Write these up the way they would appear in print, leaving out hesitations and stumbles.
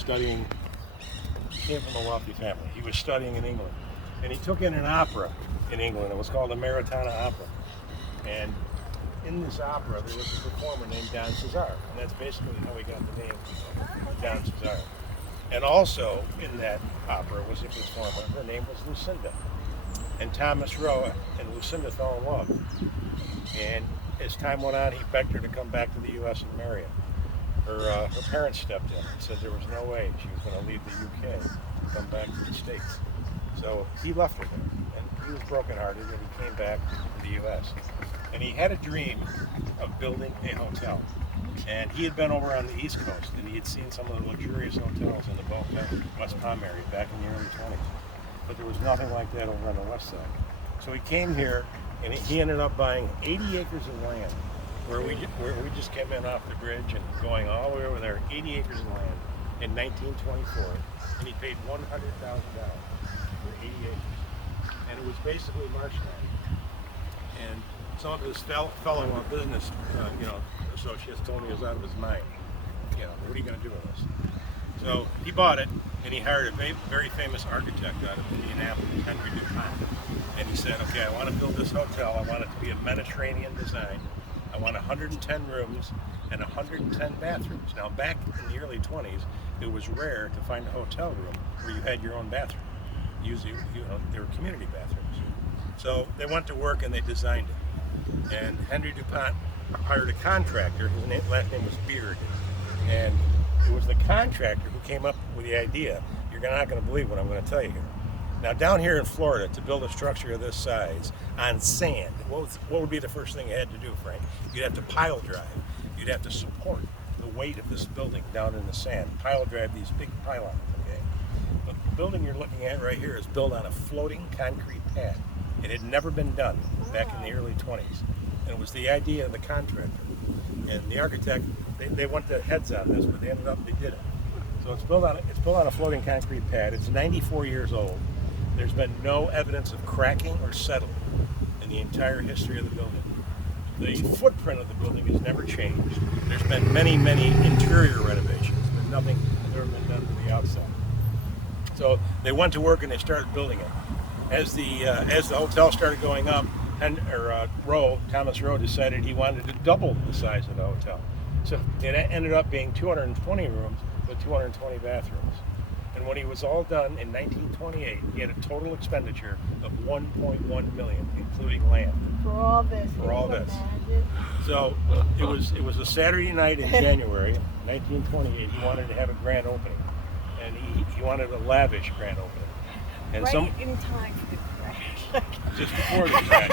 studying. He came from a wealthy family. He was studying in England, and he took in an opera in England. It was called the Maritana Opera, and in this opera there was a performer named Don Cesar, and that's basically how he got the name Don Cesar. And also in that opera was a performer. Her name was Lucinda, and Thomas Rowe and Lucinda fell in love. And as time went on, he begged her to come back to the U.S. and marry him. Her parents stepped in and said there was no way she was going to leave the U.K. and come back to the States. So he left her there, and he was brokenhearted, and he came back to the U.S. And he had a dream of building a hotel. And he had been over on the East Coast, and he had seen some of the luxurious hotels in the West Palm area back in the early 20s. But there was nothing like that over on the west side. So he came here, and he ended up buying 80 acres of land where we just came in off the bridge and going all the way over there, 80 acres of land in 1924, and he paid $100,000 for 80 acres. And it was basically marshland. And some of his fellow business, associates told me he was out of his mind. What are you going to do with this? So he bought it, and he hired a very famous architect out of Indianapolis, Henry DuPont. And he said, okay, I want to build this hotel. I want it to be a Mediterranean design. I want 110 rooms and 110 bathrooms. Now, back in the early 20s, it was rare to find a hotel room where you had your own bathroom. Usually, they were community bathrooms. So they went to work and they designed it. And Henry DuPont hired a contractor. His last name was Beard. And it was the contractor who came up with the idea. You're not going to believe what I'm going to tell you here. Now, down here in Florida, to build a structure of this size on sand, what would be the first thing you had to do, Frank? You'd have to pile drive. You'd have to support the weight of this building down in the sand. Pile drive these big pylons, okay? But the building you're looking at right here is built on a floating concrete pad. It had never been done back in the early 20s. And it was the idea of the contractor. And the architect, they went to heads on this, but they did it. So it's built on a floating concrete pad. It's 94 years old. There's been no evidence of cracking or settling in the entire history of the building. The footprint of the building has never changed. There's been many, many interior renovations, but nothing has ever been done to the outside. So they went to work and they started building it. As the hotel started going up, Thomas Rowe decided he wanted to double the size of the hotel. So it ended up being 220 rooms with 220 bathrooms. And when he was all done in 1928, he had a total expenditure of $1.1 million, including land. For all this. So it was a Saturday night in January 1928. He wanted to have a grand opening, and he wanted a lavish grand opening. And in time for the crash. Just before the crash.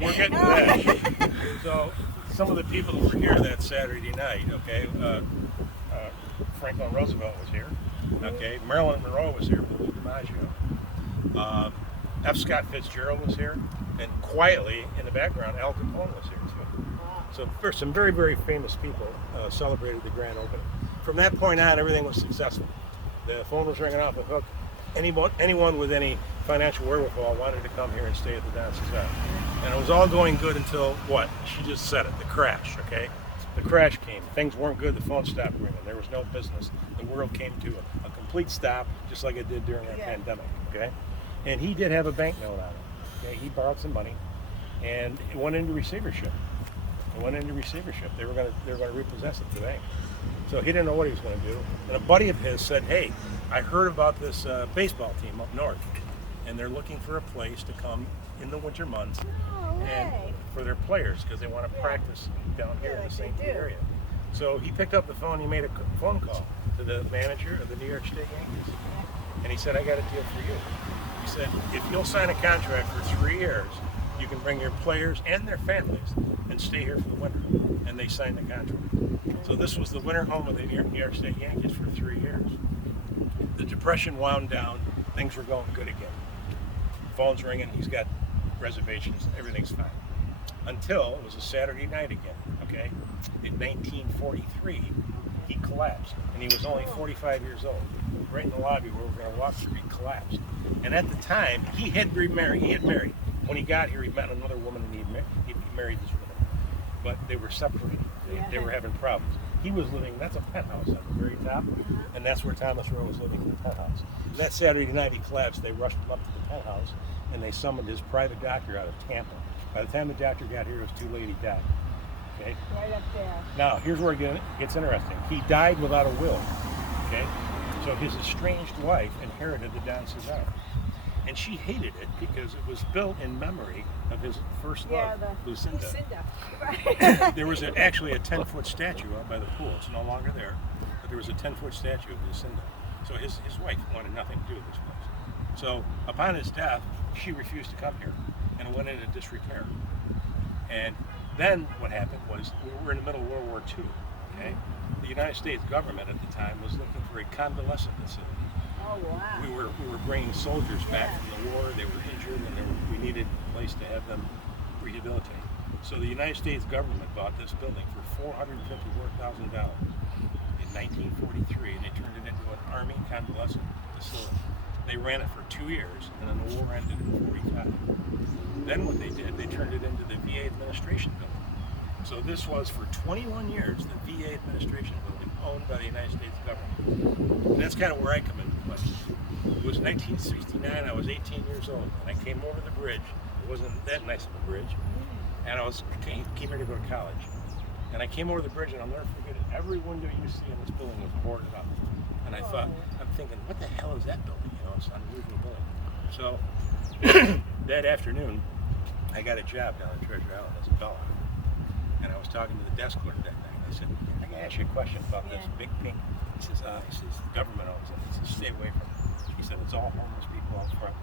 We're getting to that. So some of the people that were here that Saturday night, okay, Franklin Roosevelt was here. Okay, Marilyn Monroe was here with Lou DiMaggio. F. Scott Fitzgerald was here, and quietly in the background, Al Capone was here too. So there's some very, very famous people celebrated the grand opening. From that point on, everything was successful. The phone was ringing off the hook. Anyone with any financial wherewithal wanted to come here and stay at the Don Cesar. And it was all going good until what? She just said it, the crash, okay? The crash came. Things weren't good. The phone stopped ringing. There was no business. The world came to a complete stop, just like it did during that pandemic, okay? And he did have a bank note on it, okay? He borrowed some money, and it went into receivership. They were going to repossess it today. So he didn't know what he was going to do. And a buddy of his said, hey, I heard about this baseball team up north, and they're looking for a place to come in the winter months and for their players because they want to practice down here in the St. Pete area. So he picked up the phone, he made a phone call to the manager of the New York State Yankees. And he said, I got a deal for you. He said, if you'll sign a contract for 3 years, you can bring your players and their families and stay here for the winter. And they signed the contract. So this was the winter home of the New York State Yankees for 3 years. The Depression wound down, things were going good again. Phone's ringing, he's got reservations, everything's fine. Until it was a Saturday night again, okay? In 1943, he collapsed, and he was only 45 years old. Right in the lobby where we're going to walk through, he collapsed. And at the time, he had married. When he got here, he met another woman, and he married this woman. But they were separated. They were having problems. he was living, that's a penthouse at the very top, and that's where Thomas Rowe was living, in the penthouse. And that Saturday night he collapsed. They rushed him up to the penthouse, and they summoned his private doctor out of Tampa. By the time the doctor got here, it was too late. He died. Okay. Right up there. Now, here's where it gets interesting. He died without a will. Okay. So his estranged wife inherited the Don Cesar. And she hated it because it was built in memory of his first love, Lucinda. Right. There was actually a 10-foot statue out by the pool. It's no longer there, but there was a 10-foot statue of Lucinda. So his wife wanted nothing to do with this place. So upon his death, she refused to come here and went into disrepair. And then what happened was, we were in the middle of World War II. Okay, the United States government at the time was looking for a convalescent facility. Oh, wow. We were bringing soldiers back from the war. They were injured, and we needed a place to have them rehabilitate. So the United States government bought this building for $454,000 in 1943, and they turned it into an Army convalescent facility. They ran it for 2 years, and then the war ended in 1945. Then what they did, they turned it into the VA administration building. So this was, for 21 years, the VA administration building owned by the United States government. And that's kind of where I come into play. It was 1969, I was 18 years old, and I came over the bridge. It wasn't that nice of a bridge. And I came here to go to college. And I came over the bridge, and I'll never forget it. Every window you see in this building was boarded up. And I thought, I'm thinking, what the hell is that building? You know, it's an unusual building. So that afternoon, I got a job down in Treasure Island as a bellhop. And I was talking to the desk clerk that night. I said, I can ask you a question about this big pink. He says, the government owns it. He says, stay away from it. He said, it's all homeless people out front.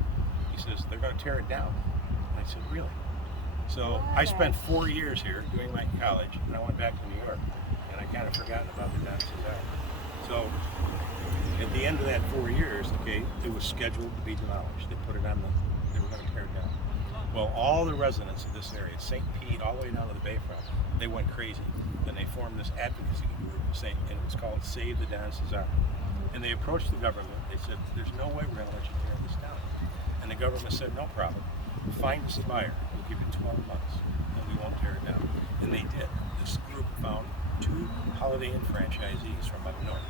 He says, they're going to tear it down. And I said, really? So I spent 4 years here doing my college, and I went back to New York, and I kind of forgotten about the Don Cesar. So at the end of that 4 years, okay, it was scheduled to be demolished. They put it on they were going to tear it down. Well, all the residents of this area, St. Pete, all the way down to the Bayfront, they went crazy. And they formed this advocacy group, and it was called Save the Don Cesar. And they approached the government. They said, there's no way we're going to let you tear this down. And the government said, no problem. Find us a buyer. We'll give you 12 months, and we won't tear it down. And they did. This group found 2 Holiday Inn franchisees from up north,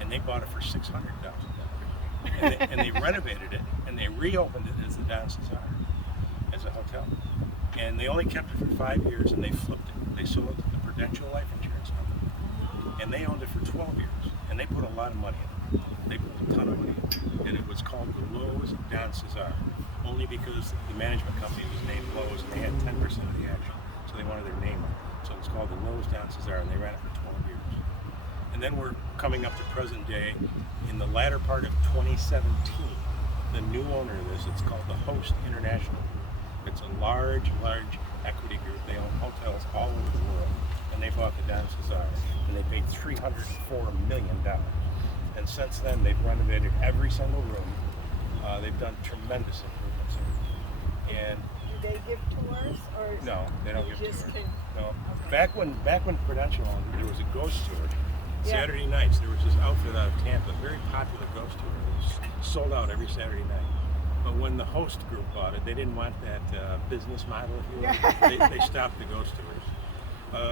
and they bought it for $600,000. And they renovated it, and they reopened it as the Don Cesar, as a hotel. And they only kept it for 5 years, and they flipped it. They sold it to the Prudential Life Insurance Company, and they owned it for 12 years. And they put a lot of money in it. They put a ton of money in it. And it was called the Lowe's Don Cesar, only because the management company was named Lowe's, and they had 10% of the action. So they wanted their name on it. So it was called the Lowe's Don Cesar, and they ran it for 12 years. And then we're coming up to present day. In the latter part of 2017, the new owner of this, it's called the Host International Group. It's a large equity group. They own hotels all over the world, and they bought the Don Cesar, and they paid $304 million. And since then, they've renovated every single room. They've done tremendous improvements here. And do they give tours, or no, they don't give just tours. No. Okay. Back when Prudential owned it, there was a ghost tour. Saturday nights, there was this outfit out of Tampa, very popular ghost tour. It was sold out every Saturday night. But when the Host group bought it, they didn't want that business model, if you will. They stopped the ghost tours.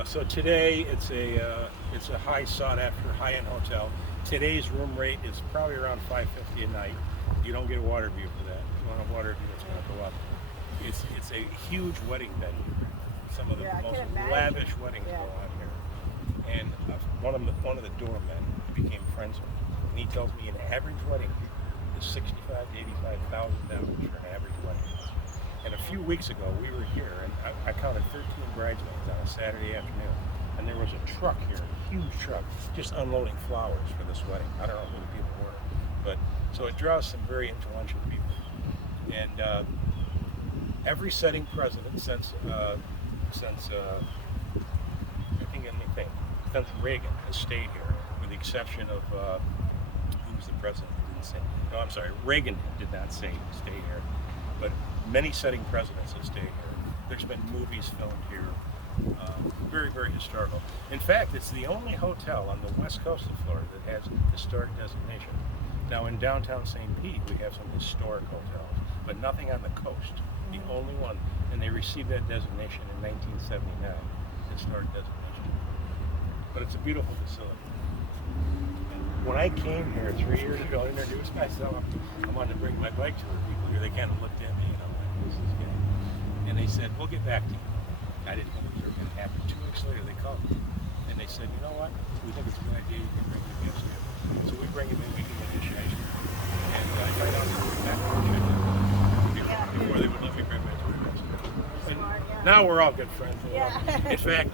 So today, it's a high sought-after, high-end hotel. Today's room rate is probably around $550 a night. You don't get a water view for that. If you want a water view, it's going to go up. It's a huge wedding venue. Some of the most lavish weddings go on here. And one of the doormen became friends with me. And he tells me an average wedding is $65,000 to $85,000 for an average wedding. And a few weeks ago, we were here, and I counted 13 bridesmaids on a Saturday afternoon. And there was a truck here, a huge truck, just unloading flowers for this wedding. I don't know who the people were, but so it draws some very influential people. And every sitting president since Reagan has stayed here, with the exception of who was the president who didn't say. No, I'm sorry, Reagan did not say stay here, but many sitting presidents have stayed here. There's been movies filmed here. Very, very historical. In fact, it's the only hotel on the west coast of Florida that has historic designation. Now, in downtown St. Pete, we have some historic hotels, but nothing on the coast. The only one, and they received that designation in 1979, historic designation. but it's a beautiful facility. And when I came here 3 years ago to introduce myself, I wanted to bring my bike tour people here. They kind of looked at me and I'm like, this is good. And they said, we'll get back to you. I didn't know what they were going to happen. 2 weeks later, they called me. And they said, you know what? We think it's a good idea. You can bring your guests here. So we bring them in, we do initiation. And I find out that we're back before they would let me bring my tour guests. And Smart, yeah. now we're all good friends. Yeah. In fact,